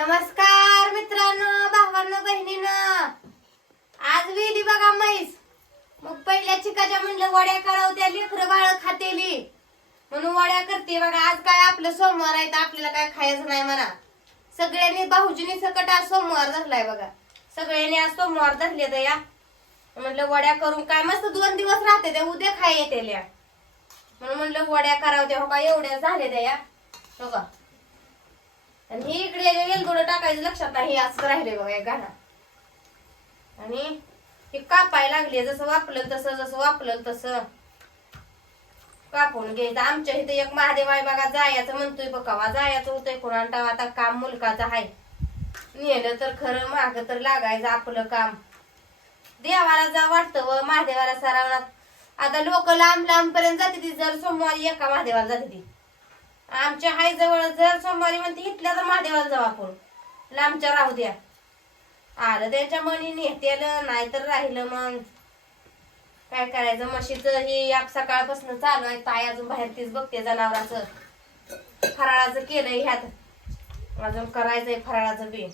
नमस्कार मित्रांनो भावांनो बहिणीनं. आज वेली बघा म्हैस. मग पहिल्या चिकाच्या म्हणलं वड्या करावं त्या लेकरं बाळ खातेली. म्हणून वड्या करते बघा. आज काय आपलं सोमवार आहे तर आपल्याला काय खायचं नाही म्हणा. सगळ्यांनी भाऊजीनी सकट आज सोमवार धरलाय बघा. सगळ्यांनी आज सोमवार धरले तर या. म्हणलं वड्या करून काय मस्त दोन दिवस राहते त्या उद्या खाय येते म्हणून म्हणलं वड्या करावं त्या हो का एवढ्या झाल्या त्या या. हो का? आणि हे इकडे वेलदोडं टाकायचं लक्षात नाही हे असं राहिले बघा एक गाणं आणि हे कापाय लागले जसं वापलं तसं जसं वापलं तसं. कापून घ्यायचं. आमच्या इथे एक महादेव आहे बघा जायचं म्हणतोय बघावा जायचं होतंय कोणाला आता काम मुलकाचं आहे. नेलं तर खरं माग तर लागायचं आपलं काम. देवाला जा वाटतं व महादेवाला सरावणार आता लोक लांब लांब पर्यंत जाते ती जर सोमवारी एका महादेवाला जाते ती. आमच्या हाय जवळ जर सोमवारी म्हणते इथल्या तर महादेवाला जाऊ आपण. लांबच्या राहू द्या. आलं त्यांच्या मनी नेतेलं नाहीतर राहिलं मग. काय करायचं? म्हशीचं ही आप सकाळपासून चालू आहे. ताई अजून बाहेर तीच बघते जनावराचं. फराळाचं केलंय ह्यात. अजून करायचंय फराळाचं बी.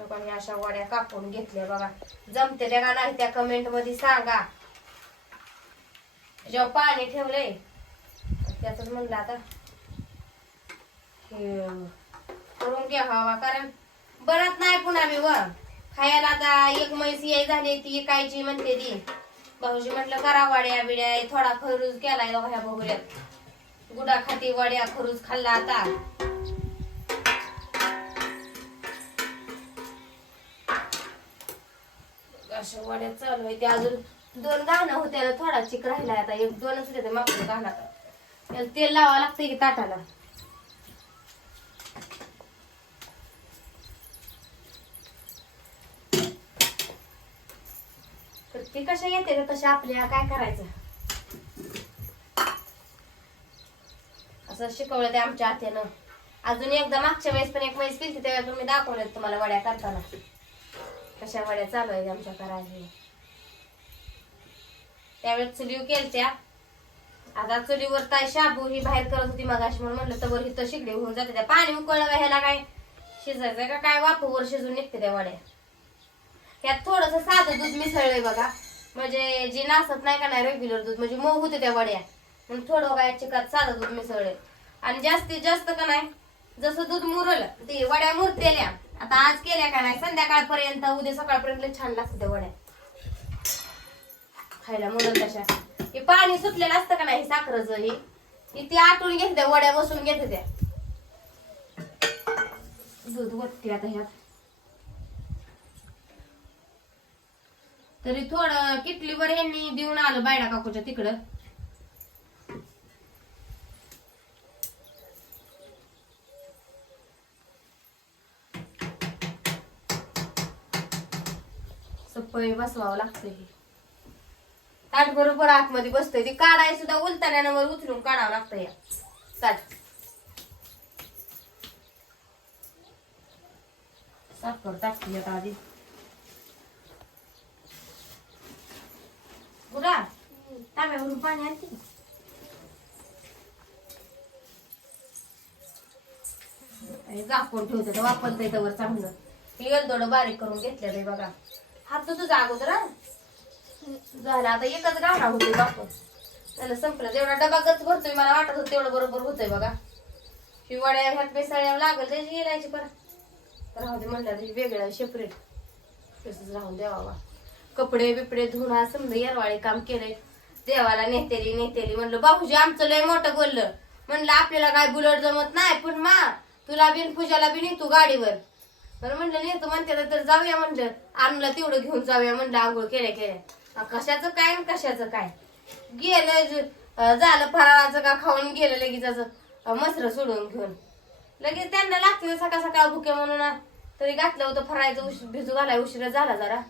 पण अशा वड्या कापून घेतल्या बघा. जमते त्या का नाही त्या कमेंटमध्ये सांगा. जेव्हा पाणी ठेवलंय त्याच म्हणलं आता. हे करून घ्या हवा कारण बरत नाही पुन्हा मी वर. खायला आता एक म्हैस याय झाली ती कायची म्हणते ती. भाऊजी म्हटलं करा वाड्या बिड्या थोडा खरूज केलाय ह्या बघूयात. गुडा खाती वाड्या खरूज खाल्ला आता. अशा वड्या चालू आहे ते अजून दोन गाणं होते ना थोडा चिक राहिला आता. एक दोनच होते मागचं गाणं त्याला तेल लावावं लागतंय की ताटाला. तर ती कशा येते ना तशा आपल्या काय करायचं? असं शिकवलं ते आमच्या आत्यानं. अजून एकदा मागच्या वेळेस पण एक वेळेस केली तेव्हा तुम्ही दाखवलेत तुम्हाला वड्या करताना. कशा वड्या चालू आहेत आमच्या करायला त्यावेळेस चुलीव केलत्या. आता चुलीवर काय शाबू ही बाहेर करत होती मगाशी म्हणून म्हणलं तर बरं तर शिकली होऊन जाते त्या पाणी उकळलं का ह्याला काय? शिजायचं का काय? वाफवर शिजून निघते त्या वड्या. यात थोडस साधं दूध मिसळलंय बघा. म्हणजे जे नासत नाही का नाही रेग्युलर दूध म्हणजे मऊ होते त्या वड्या. मग थोडं काय चिकात साधं दूध मिसळलंय. आणि जास्तीत जास्त का नाही जसं दूध मुरलं ते वड्या मुरतेल्या. आता आज केल्या का नाही? संध्याकाळपर्यंत उद्या सकाळपर्यंत छान लागते त्या वड्या. खायला मुरल तशा. हे पाणी सुटलेलं असतं का नाही साखरच हे? हे ती आटून घेते त्या वड्या बसून घेते त्या. दूध वटते आता ह्यात. तरी थोडं किटलीवर यांनी देऊन आलं बायडा काकूच्या तिकडं. सप्पई बसवावं लागतं हे. ताट बरोबर आतमध्ये बसतोय. ती काढाय सुद्धा उलताण्यावर उचलून काढावं लागतं या ताट साखर टाकली आता आधी. गुरा तांब्यावरून पाणी आणते. का? झाकून ठेवते वापरता येतं वर चांगलं. हे थोडं बारीक करून घेतलेलं आहे बघा. हात तुझा अगोदर झालं. आता एकच गाणा होतोय बापून त्याला संपलं. जेवढा डबा गच भरतोय मला वाटत होतं तेवढं बरोबर होतंय बघा. ही वड्या ह्यात बेसाळ्या लागल त्याची गेलायची परत. राहू दे म्हणलं तरी शेपरेट सेपरेट तसंच राहून द्यावा कपडे बिपडे धुवून समजा यरवाळे काम केलंय. देवाला नेतेली नेतेली म्हणलं बापूजी आमचं लय मोठं बोललं. म्हणलं आपल्याला काय बुलट जमत नाही पण मा तुला बिन पूजाला बिन येतो गाडीवर. पण म्हणलं नेतो म्हणते तर जाऊया म्हणलं आणलं तेवढं घेऊन जाऊया म्हणलं आंघोळ केल्या केल्या. कशाचं काय आणि कशाचं काय? गेलं झालं फराळाचं का खाऊन गेलं लगेच असं मसर सोडून घेऊन. लगेच त्यांना लागते सकाळ सकाळ भुके म्हणून. तरी घातलं होतं फरायचं उशीर भिजू घालाय उशिरा झाला जरा.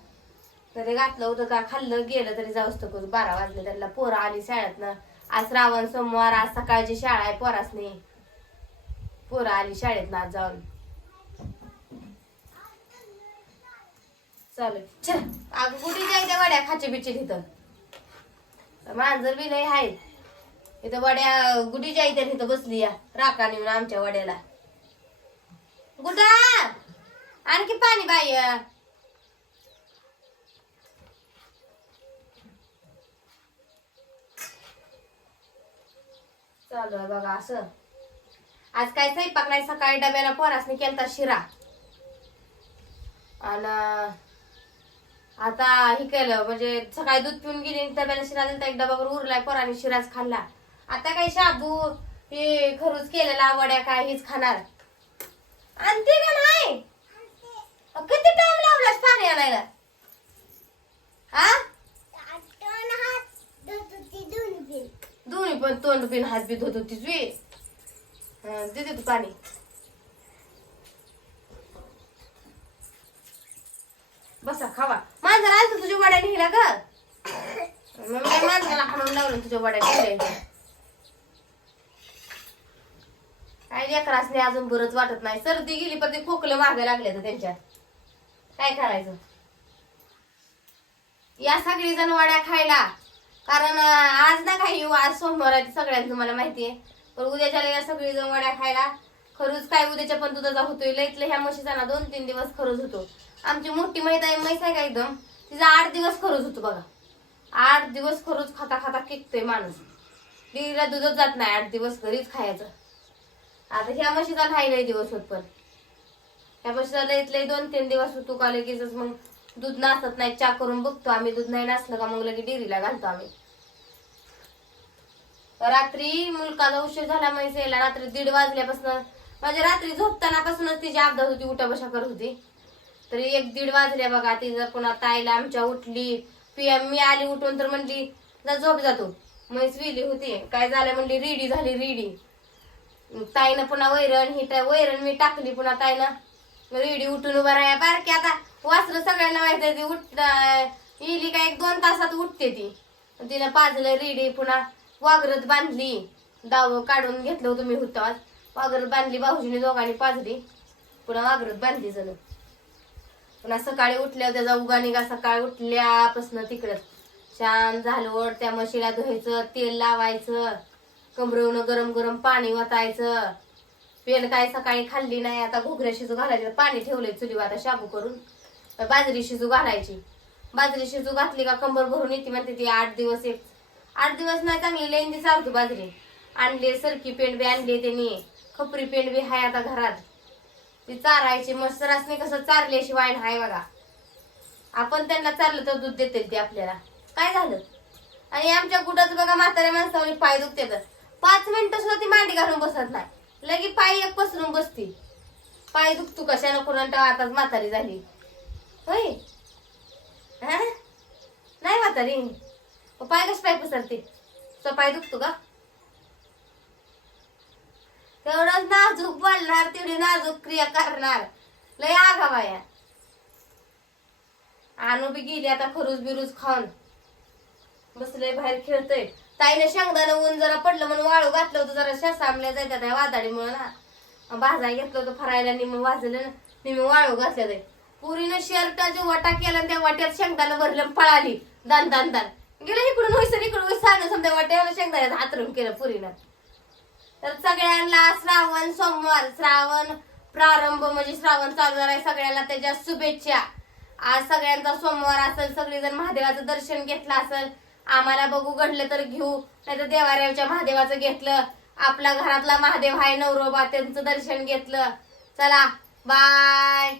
तरी घातलं होतं का खाल्लं गेलं तरी जाऊच तर बारा वाजले त्यांना पोरं आली शाळेत आज श्रावण सोमवार आज सकाळची शाळा आहे पोरासनी. पोरं आली शाळेत आज जाऊन. चालेल. चल अगं कुठे जायच्या वड्या खाचे बिची तिथं? मांजर बी नाही आहेत. इथं वड्या गुढी जायच्या तिथं बसली या राखा नेऊन आमच्या वड्याला. गुडा आणखी पाणी बाई चालू आहे बघा असं. आज काय स्वयंपाक नाही सकाळी डब्याला पोरासनी केलता शिरा. आणि आता हे केलं म्हणजे सकाळी दूध पिऊन गेली आणि डब्याला शिरा दिला एक डबावर उरलाय पोराने शिराच खाल्ला. आता काय शाबू हे खरूच केलेला वड्या काय हेच खाणार. आणते का नाही? किती टाइम लावलास पाणी आणायला? हा दोन्ही पण तोंड बिन हात बी धुत होती तुझी देते तू पाणी. बसा खावा. मांजर आलं तुझ्या वड्या निघला ग. मग मी मांजराला हाणून लावलं तुझ्या वड्या निघल्या काय नाही अजून बरंच वाटत नाही. सर्दी गेली पण ते खोकलं मागे लागले तर त्यांच्या काय करायचं? या सगळी जण वड्या खायला. कारण आज ना काही आज सोमवार आहे सगळ्यांचं मला माहिती आहे पण उद्याच्या या सगळी जण वड्या खायला. खरूच काय उद्याच्या पण दुधाचा होतोय. लईतलं ह्या म्हशीचा ना दोन तीन दिवस खरंच होतो. आमची मोठी माहीत आहे म्हैस आहे का एकदम? तिचा आठ दिवस खरंच होतो बघा. आठ दिवस खरंच खाता खाता किकतोय माणूस. डिरीला दूधच जात नाही आठ दिवस घरीच खायचं. आता ह्या म्हशीचा नाही लई दिवस होत पण. ह्या म्हशीचा लईत लई दोन तीन दिवस होतो का लगेचच मग दूध नासत नाही चा करून बघतो आम्ही. दूध नाही नासलं का मग लगे डेअरीला घालतो आम्ही. रात्री मुलकाचा उशीर झाला म्हैस यायला. रात्री दीड वाजल्यापासून माझ्या रात्री झोपताना पासूनच तिची अपघात होती उठाबशा करत होती. तरी एक दीड वाजल्या बघा तिचं पुन्हा ताईला आमच्या उठली पीएम मी आली उठून तर म्हणली जा झोप जातो म्हैस विली होती. काय झालं म्हणली रेडी झाली रेडी. ताईनं पुन्हा वैरण ही त्या वैरण मी टाकली पुन्हा ताईनं. रेडी उठून उभा राहा बारकी आता वासरं सगळ्यांना माहिती आहे ती उठ येली का एक दोन तासात उठते ती. तिनं पाजलं रेडी पुन्हा वागरत बांधली. दाव काढून घेतलं होतं मी होतं वागरत बांधली भाऊजीने दोघांनी पाजली. पुन्हा वागरत बांधली जण पुन्हा सकाळी उठल्या त्याचा उगा निघा सकाळी उठल्यापासनं तिकडं. छान झालं त्या म्हशीला धुवायचं तेल लावायचं कमरवून गरम गरम पाणी वतायचं. पेन काय सकाळी खाल्ली नाही आता घोगऱ्या शिजू घालायचं पाणी ठेवलंय चुलीवर आता शाबू करून. बाजरी शिजू घालायची. बाजरी शिजू घातली का कंबर भरून येते म्हणते ती आठ दिवस एक. आठ दिवस नाही चांगली लेंदी चालतो बाजरी. आणली सरकी पेंट बी आणली त्यांनी. खपरी पेंड बी हाय आता घरात. ती चारायची मस्त रासने कसं चारल्याशिवाय हाय बघा. आपण त्यांना चारलं तर दूध देतील ते आपल्याला. काय झालं? आणि आमच्या कुठंच बघा म्हाताऱ्या माणसावर पाय दुखते तर. पाच मिनिटं सुद्धा ती मांडी घालून बसत नाही. लगे पाय एक पसरून बसती. पाय दुखतो कशानं कोणाला आताच म्हातारी झाली. होय? हा? नाही म्हातारी? पाय कशी पाय पसरते तो पाय दुखतो का? नाजूक बोलणार तेवढी नाजूक क्रिया करणार. लय आघा बाया आणू बी गेली आता खरूज बिरूज खाऊन. बसले बाहेर खेळतोय. ताईने शेंगदाणं ऊन जरा पडलं म्हणून वाळू घातलं होतं जरा शेसांबल्या जायच्या त्या वादाडीमुळे ना. भाजा घेतलं होतं फरायला निम वाजलं ना निम वाळू घातलं ते. पुरीनं शर्ट जेव्हा वाटा केला त्या वाट्यात शेंगदाणं भरलं पळाली. दान दान दान. गेलं इकडून होईसर इकडून होईस सांग समजा वाट्याला शेंगदाण्यात हातरून केलं पुरीनं. तर सगळ्यांना श्रावण सोमवार श्रावण प्रारंभ म्हणजे श्रावण चालू आहे सगळ्यांना त्याच्या शुभेच्छा. आज सगळ्यांचा सोमवार असेल सगळेजण महादेवाचं दर्शन घेतलं असेल आम्हाला बघू घडलं तर घेऊ. नाही तर देवाऱ्याच्या महादेवाचं घेतलं आपला घरातला महादेव आहे नवरोबा त्यांचं दर्शन घेतलं. चला बाय